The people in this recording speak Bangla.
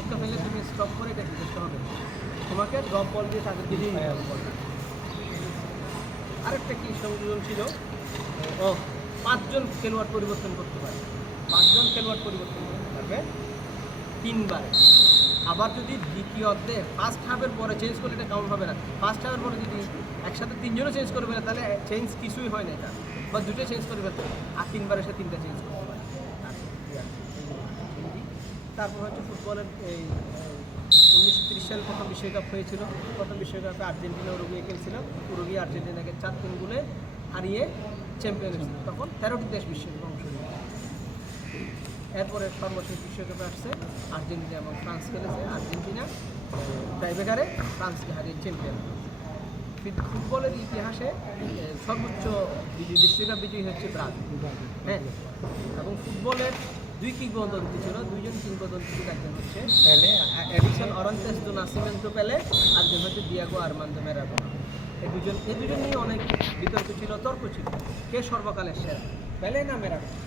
ছক্কা ফেললে তুমি স্টপ করে এটা করতে হবে, তোমাকে ড্রপ বল দিয়ে তাদেরকে দিয়ে দিতে হবে বলটা। আরেকটা কি সংযোজন ছিল, ও 5 জন খেলোয়াড় পরিবর্তন করতে পারে, 5 জন খেলোয়াড় পরিবর্তন করতে পারবে 3 বারে। আবার যদি দ্বিতীয় অর্ধে ফার্স্ট হাফের পরে চেঞ্জ করলে এটা কাউন্ট হবে না। ফার্স্ট হাফের পরে যদি একসাথে 3 জনও চেঞ্জ করবে না তাহলে চেঞ্জ কিছুই হয় না এটা, বা দুটো চেঞ্জ করে ফেলতে হবে, আর 3 বারে সে 3টা চেঞ্জ করতে পারে। তারপর হচ্ছে ফুটবলের এই 1930 সালে প্রথম বিশ্বকাপ হয়েছিল। প্রথম বিশ্বকাপে আর্জেন্টিনা উরুগুয়ে খেলছিল, উরুগুয়ে আর্জেন্টিনাকে 4-3 গোলে হারিয়ে চ্যাম্পিয়ন হয়েছিল। তখন 13টি দেশ বিশ্বকাপে অংশ নিয়েছে। এরপরে সর্বশেষ বিশ্বকাপে আসছে আর্জেন্টিনা এবং ফ্রান্স খেলেছে। আর্জেন্টিনা টাইব্রেকারে ফ্রান্সকে হারিয়ে চ্যাম্পিয়ন। ফুটবলের ইতিহাসে সর্বোচ্চ বিশ্বকাপ বিজয়ী হচ্ছে ব্রাজিল। হ্যাঁ, এবং ফুটবলের 2 কিংবদন্তি ছিল, 2 জন কিংবদন্তি, একজন হচ্ছে এডিসন অরান্তেস দো নাসিমেন্তো পেলে, আর একজন হচ্ছে ডিয়াগো আর্মান্দো ম্যারাডোনা। এই দুজন নিয়ে অনেক বিতর্ক ছিল, তর্ক ছিল, কে সর্বকালের সেরা, পেলে না ম্যারাডোনা।